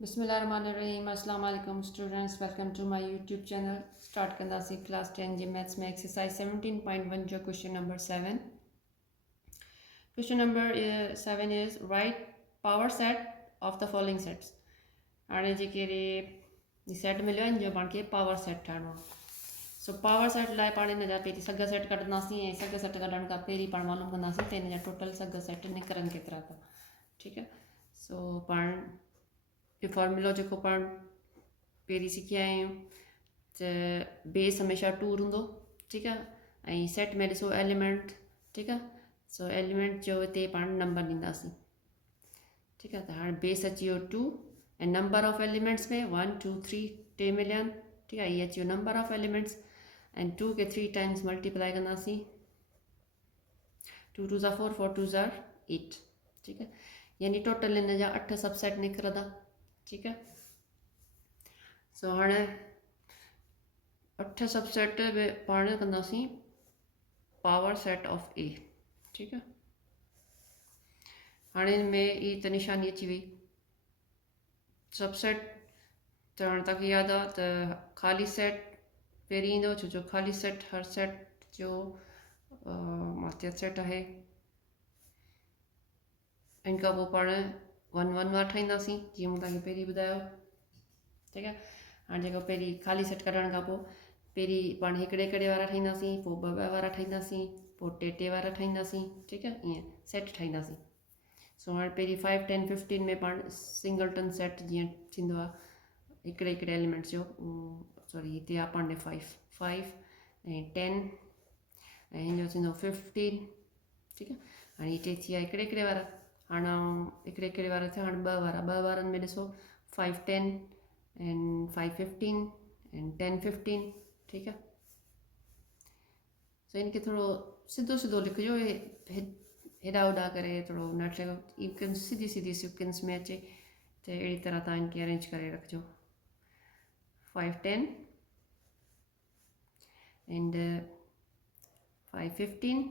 बिस्मिल्लाहिर्रहमानिर्रहीम अस्सलाम वालेकुम students, welcome to my YouTube channel. Start कंदासीं क्लास 10 जे मैथ्स में एक्सरसाइज 17.1 जो question number 7। Question number 7 is write power set of the following sets. हाणे जेके सेट मिलियो आहिनि जो पाण खे पावर सेट ठाहिणो आहे। सो पावर सेट लाइ पाण हिन जा पहिरीं सग सेट कढंदासीं ऐं सग सेट कढण खां पहिरीं पाण मालूम कंदासीं त हिन जा टोटल सग सेट निकिरनि केतिरा था। ठीकु आहे, सो पाण ये फॉर्मूला जो पाण पहिरीं सिखिया आहियूं त बेस हमेशह 2 हूंदो। ठीकु आहे, ऐं सेट में ॾिसो एलिमेंट। ठीकु आहे, सो एलिमेंट जो हिते पाण नंबर ॾींदासीं। ठीकु आहे, त हाणे बेस अची वियो 2 ऐं नंबर ऑफ एलिमेंट्स में 1 2 3 टे मिलिया आहिनि। ठीकु आहे, इहे अची वियो नंबर ऑफ एलिमेंट्स ऐं 2 खे 3 टाइम्स मल्टीप्लाई कंदासीं। 2 2 ज़ा 4 4 2 ज़ा 8। ठीकु आहे, यानी टोटल हिन जा 8 सबसेट निकिरंदा। ठीकु आहे, सो हाणे 8 सबसेट में पाण कंदासीं पावर सेट ऑफ ए। ठीकु आहे, हाणे हिन में ई त निशानी अची वई सबसेट। त हाणे तव्हांखे यादि आहे त ख़ाली सेट पहिरीं ईंदो, छो जो ख़ाली सेट हर सेट जो मास्टर सेट आहे। इन खां पोइ पाण 1 1 वारा ठाहींदासीं जीअं मूं तव्हांखे पहिरीं ॿुधायो। ठीकु आहे, हाणे जेको पहिरीं ख़ाली सेट कढण खां पोइ पहिरीं पाण हिकिड़े हिकिड़े वारा ठाहींदासीं, पोइ ॿ ॿ वारा ठाहींदासीं, पोइ टे टे वारा ठाहींदासीं। ठीकु आहे, ईअं सेट ठाहींदासीं। सो हाणे पहिरीं 5 10 15 में पाण सिंगलटन सेट जीअं थींदो आहे हिकिड़े हिकिड़े एलिमेंट्स जो, सॉरी हिते आहे पाण 5 5 ऐं 10 ऐं हिन जो थींदो 15। ठीकु आहे, हाणे हीअ टे थी विया हिकिड़े हिकिड़े वारा। हाणे हिकिड़े हिकिड़े वारा थिया, हाणे ॿ वारनि में ॾिसो 5 10 and 5 15 and 10 15। ठीकु आहे, सो इनके थोरो सिधो सिधो लिखिजो, हेॾा होॾा करे थोरो न ठहियो, इक्वन्स सीधी सीधी सिक्वेंस में अचे त अहिड़ी तरह तव्हां इनके अरेंज करे रखिजो। 5 10 and 5 15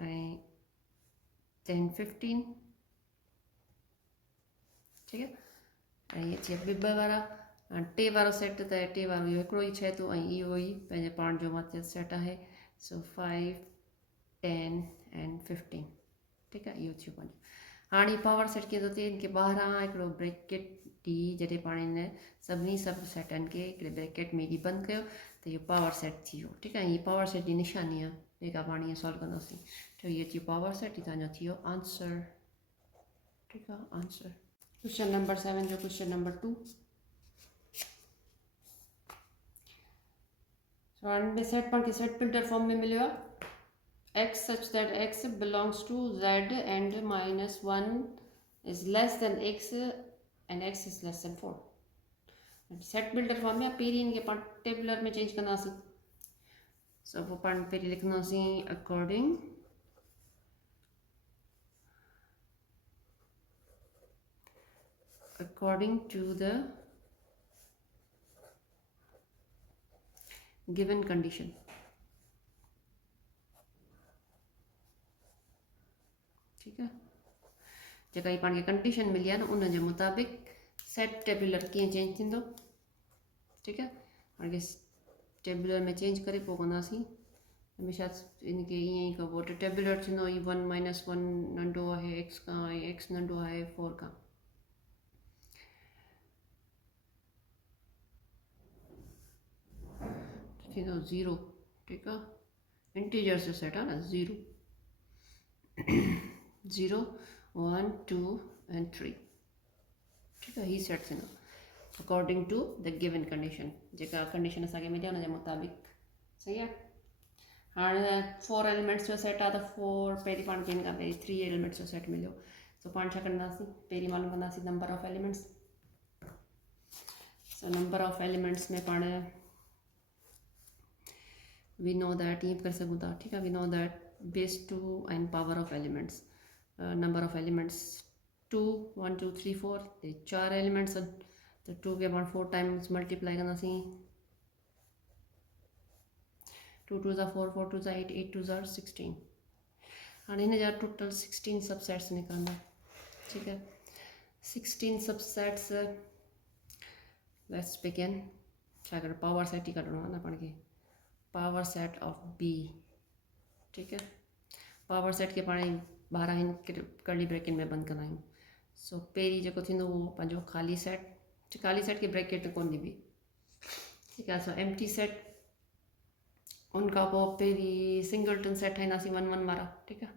ऐं 10 15। ठीकु आहे, ऐं इहे अची विया ॿ वारा। हाणे टे वारो सेट त टे वारो इहो हिकिड़ो ई ठहे थो ऐं इहो ई पंहिंजे पाण जो मात्र सेट आहे। सो 5 10 and 15। ठीकु आहे, इहो थियो पंहिंजो। हाणे पावर सेट कीअं थो थिए, हिनखे ॿाहिरां हिकिड़ो ब्रैकेट डी जॾहिं पाण हिन सभिनी सब सेटनि खे हिकिड़े ब्रैकेट में डी बंदि कयो त इहो पावर सेट थी वियो। ठीकु आहे, हीअ पावर सेट जी निशानी आहे, जेका पाण ईअं सॉल्व कंदासीं। त इहो अची वियो पावर सेट, हीअ तव्हांजो थी वियो आंसर। ठीकु आहे, आंसर। क्वेश्चन नंबर 7 जो क्वेश्चन नंबर 2। सो हाणे में सेट पाण खे सेट बिल्डर फॉर्म में मिलियो आहे। x such that x belongs to z and minus 1 is less than x and x is less than 4। Set builder form में पहिरीं इनके पाण टेबुलर में चेंज कंदासीं। सो पोइ पाण पहिरीं लिखंदासीं according to the given condition। ठीकु आहे, जेका ही पाण खे कंडीशन मिली आहे न उन जे मुताबिक़ सेट टेबुलर कीअं चेंज थींदो। ठीकु आहे, हाणे टेबुलर में चेंज करे पोइ कंदासीं। हमेशह इनके ईअं ई कबो, टेबुलर थींदो ई 1 माइनस 1 नंढो आहे एक्स खां ऐं एक्स नंढो आहे 4 खां। थींदो 0। ठीकु आहे, इंटीजर्स जो सेट आहे न 0 0 1 2 and 3। ठीकु आहे, हीअ सेट थींदो according to the given condition, जेका कंडीशन असांखे मिली आहे हुन जे मुताबिक़। सही आहे, हाणे 4 एलिमेंट्स जो सेट आहे त 4 पहिरीं पाण खे हिन खां पहिरीं 3 एलिमेंट्स जो सेट मिलियो। सो पाण छा कंदासीं, पहिरीं मालूम कंदासीं number of elements. So number of elements में पाण वी नो दैट ईअं करे सघूं था। ठीकु आहे, we know that base 2 and power of elements, number of elements 2 1 2 3 4 ये 4 एलिमेंट्स आहिनि त 2 खे पाण 4 टाइम्स मल्टीप्लाई कंदासीं। 2 2 ज़ा 4 4 2 ज़ा 8 8 2 ज़ा 16। हाणे हिन जा टोटल 16 सबसेट्स निकिरंदा। ठीकु आहे, 16 subsets. Let's begin. छा करो पावर सेट ही कढणो आहे न पाण खे पावर सेट ऑफ बी ठीक है पावर सेट के पाण 12 हिन कर्ली ब्रैकेट में बंद कंदा आहियूं सो पहिरीं जेको थींदो उहो पंहिंजो खाली सेट के ब्रैकेट कोन ॾिबी ठीक है सो एम्प्टी सेट उनखां पोइ पहिरीं सिंगलटन सेट ठाहींदासीं 1 1 वारा ठीक है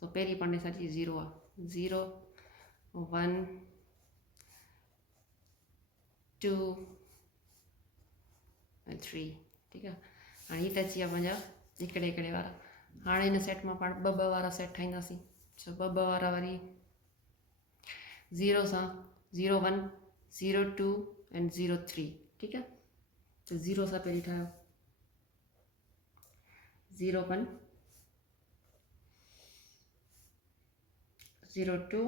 सो पहिरीं पाण ॾिसांसीं 0 आहे 0 1 2 and 3 ठीक है हाँ ये टच या पंजा इकड़े वारा हाँ इन सेट में पाण ब वारा सेट ठाहींदासीं सो ब वारा वरी 0 सा 0 1 0 2 and 0 3 ठीक है तो 0 सा पहिरीं ठाहियो 0 1 0 2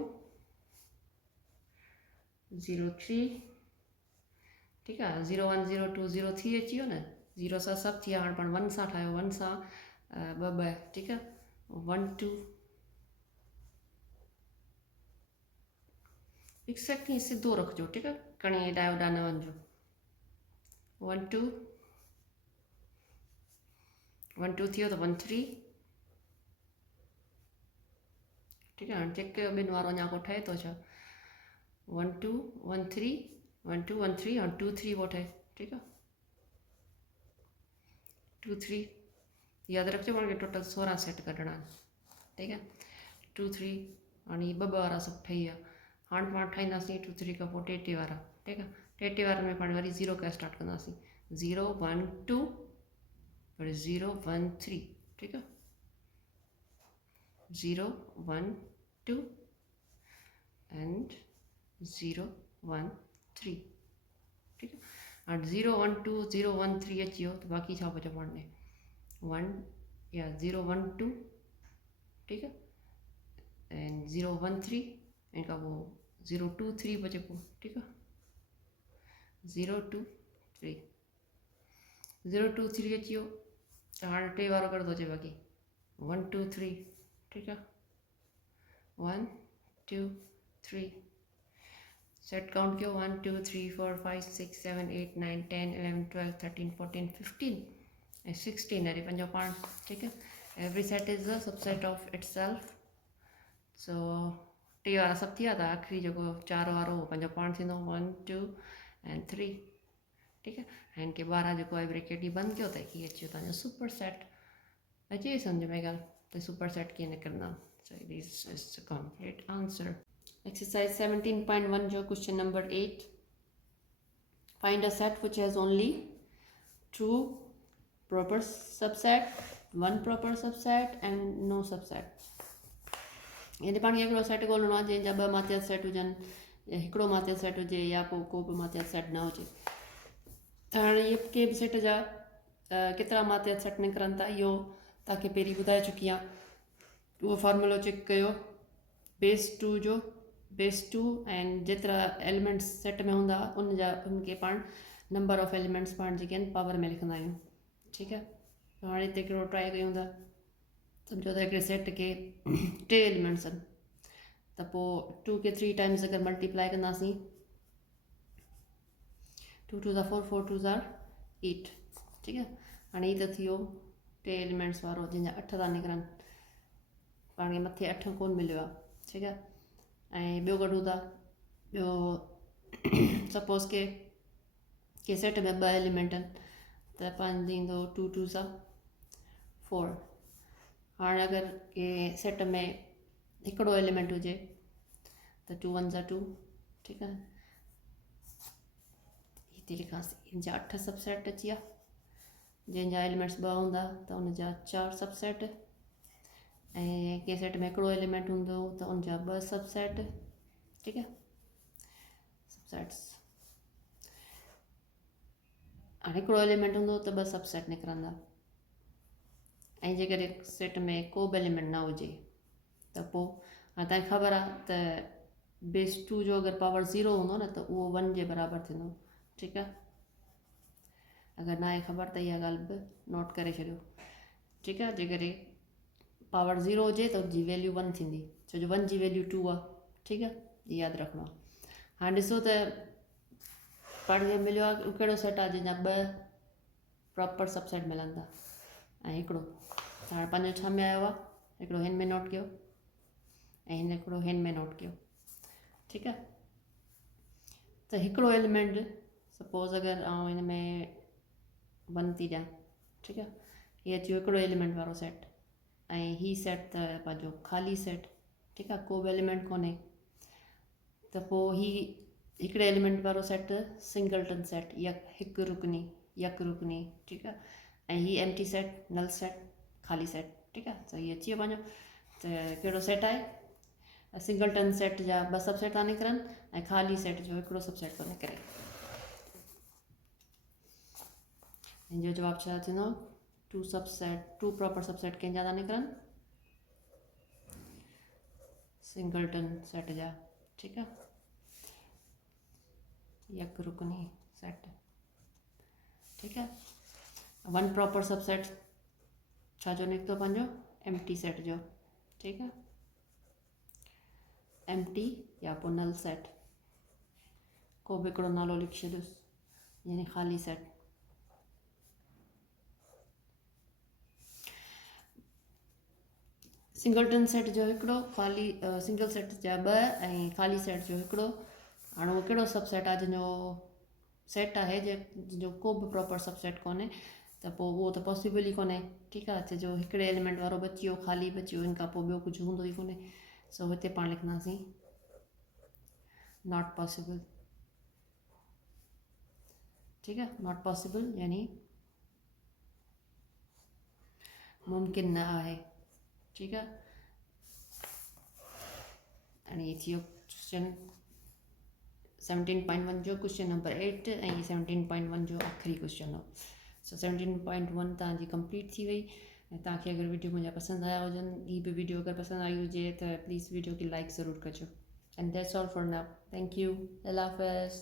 0 3 ठीक है 0 1 0 2 0 3 अची वियो न 0 सा सब थी हाणे पाण 1 सा ठाहियो 1 सा ब ठीक है 1 2 एक सेट ईअं सिधो रखिजो ठीक है कणी हेॾा होॾा न वञिजो 1 2 1 2 थियो त 1 3 ठीक है हाणे चेक कयो ॿिनि वारो अञा को ठहे थो छा 1 2 1 3 1 2 1 3 और 2 3 वो ठहे ठीक है 2 3 याद रखिजो पाण खे टोटल 16 सेट कढणा ठीक है 2 3 हाणे ॿ वारा सभु ठही विया हाणे पाण ठाहींदासीं 2 3 खां पोइ टे वारा ठीक है टे वारे में पाण वरी 0 खां स्टार्ट कंदासीं 0 1 2 वरी 0 1 3 ठीक है 0 1 2 and 0 1 3 ठीक है और 0 1 2 0 1 3 अची वियो त बाक़ी छा बचो पाण ने 1 या 0 1 2 ठीक है एंड 0 1 3 इन खां पोइ 0 2 3 बचे पोइ ठीक है 0 2 3 0 2 3 अची वियो त हाणे टे वारो कहिड़ो थो अचे बाक़ी 1 2 3 ठीक है 1 2 3 सेट काउंट किया 1 2 3 4 5 6 7 8 9 10 11 12 13 14 15 and 16 अरे पंजो पाण ठीक है every set is a subset of itself so टे वारा सब थी विया त आखिरी जेको 4 वारो पंजो पाण थींदो 1 2 and 3 ठीक है ऐं इनके 12 जेको आहे ब्रैकेट ही बंदि कयो त हीअ अची वियो तव्हांजो सुपर सेट अची सम्झ में ॻाल्हि त सुपर सेट कीअं निकिरंदा so this is the complete answer exercise 17.1 जो question number 8 find a set which has only two proper subset one proper subset and no subset यानी पाण खे हिकिड़ो सेट ॻोल्हणो आहे जंहिंजा ॿ माथियल सेट हुजनि या हिकिड़ो माथियल सेट हुजे या पोइ को बि माथियल सेट न हुजे त हाणे इहे के बि सेट जा केतिरा माथियल सेट निकिरनि था इहो तव्हांखे पहिरीं ॿुधाए चुकी आहे उहो फॉर्मूलो चेक कयो बेस 2 जो बेस 2 एंड जेतिरा एलिमेंट्स सेट में हूंदा उनखे पाण नंबर ऑफ एलिमेंट्स पाण जेके आहिनि पावर में लिखंदा आहियूं ठीकु आहे हाणे हिते हिकिड़ो ट्राई कयूं था सम्झो त हिकिड़े सेट के टे एलिमेंट्स आहिनि त पोइ 2 खे 3 टाइम्स अगरि मल्टीप्लाई कंदासीं 2 2 4 4 2 8 ठीकु आहे हाणे हीअ त थी वियो टे एलिमेंट्स वारो जंहिंजा 8 था निकिरनि पाण खे मथे 8 कोन मिलियो आहे ठीकु आहे ऐं ॿियो कढूं था ॿियो सपोज़ के सेट में 2 एलिमेंट आहिनि त पंहिंजो ईंदो 2 2 सां 4 हाणे अगरि के सेट में हिकिड़ो एलिमेंट हुजे त 2 1 2 ठीकु आहे हिते लिखांसीं हिन जा 8 सबसेट अची विया जंहिंजा एलिमेंट्स 2 हूंदा त उनजा 4 सबसेट ऐं कंहिं सेट में हिकिड़ो एलिमेंट हूंदो त उनजा 2 सबसेट ठीकु आहे सबसेट्स हाणे हिकिड़ो एलिमेंट हूंदो त 2 सबसेट निकिरंदा ऐं जेकॾहिं सेट में को बि एलिमेंट न हुजे त पोइ हाणे तव्हांखे ख़बर आहे त बेस 2 जो अगरि पावर 0 हूंदो न त उहो 1 जे बराबरि थींदो ठीकु आहे अगरि न आहे ख़बर त इहा ॻाल्हि बि नोट करे छॾियो ठीकु आहे जेकॾहिं पावर 0 हुजे त उनजी वैल्यू 1 थींदी छो जो 1 जी वैल्यू 2 आहे ठीकु आहे यादि रखिणो आहे हाणे ॾिसो त पाण खे मिलियो आहे कहिड़ो सेट आहे जंहिंजा 2 प्रॉपर सबसेट मिलनि था ऐं हिकिड़ो हाणे पंहिंजो छा में आयो आहे हिकिड़ो हिन में नोट कयो ऐं हिकिड़ो हिन में नोट कयो ठीकु आहे त हिकिड़ो एलिमेंट सपोज़ अगरि हिन में 1 थी ॾियां ठीकु आहे हीअ अची वियो हिकिड़ो एलिमेंट वारो सेट ऐं हीअ सेट त पंहिंजो ख़ाली सेट ठीकु आहे को बि एलिमेंट कोन्हे त पोइ हीअ हिकिड़े एलिमेंट वारो सेट सिंगलटन सेट हिकु रुकनी ठीकु आहे ऐं हीअ एम्प्टी सेट नल सेट ख़ाली सेट ठीकु आहे त हीअ अची वियो पंहिंजो त कहिड़ो सेट आहे सिंगलटन सेट जा 2 सबसेट था निकिरनि ऐं ख़ाली सेट जो हिकिड़ो सबसेट थो निकिरे हिन जो जवाबु छा थींदो 2 प्रॉपर सबसेट कंहिंजा था निकिरनि सिंगलटन सेट जा ठीकु आहे रुकनी सेट ठीकु आहे 1 प्रॉपर सबसेट छा जो निकितो पंहिंजो एम्प्टी सेट जो ठीकु आहे एम्प्टी या पोइ नल सेट को बि हिकिड़ो नालो लिखी छॾियोसि यानी ख़ाली सेट सिंगलटन सेट जो हिकिड़ो ख़ाली सिंगल सेट जा 2 ऐं ख़ाली सेट जो हिकिड़ो हाणे उहो कहिड़ो सबसेट आहे जंहिंजो सेट आहे जंहिंजो को बि प्रॉपर सबसेट कोन्हे त पोइ उहो त पॉसिबल ई कोन्हे ठीकु आहे त जो हिकिड़े एलिमेंट वारो बची वियो ख़ाली बची वियो हिन खां पोइ ॿियो कुझु हूंदो ई कोन्हे सो हिते पाण लिखंदासीं नॉट पॉसिबल ठीकु आहे नॉट पॉसिबल यानी मुमकिन न आहे ठीकु आहे हाणे इहो थी वियो क्वेश्चन 17.1 जो क्वेश्चन नंबर 8 ऐं 17.1 जो आख़िरी क्वेश्चन हो सो 17.1 तव्हांजी कंप्लीट थी वई ऐं तव्हांखे अगरि वीडियो मुंहिंजा पसंदि आया हुजनि हीअ बि वीडियो अगरि पसंदि आई हुजे त प्लीज़ वीडियो खे लाइक ज़रूरु कजो and that's all for now thank you अल्लाह हाफ़िज़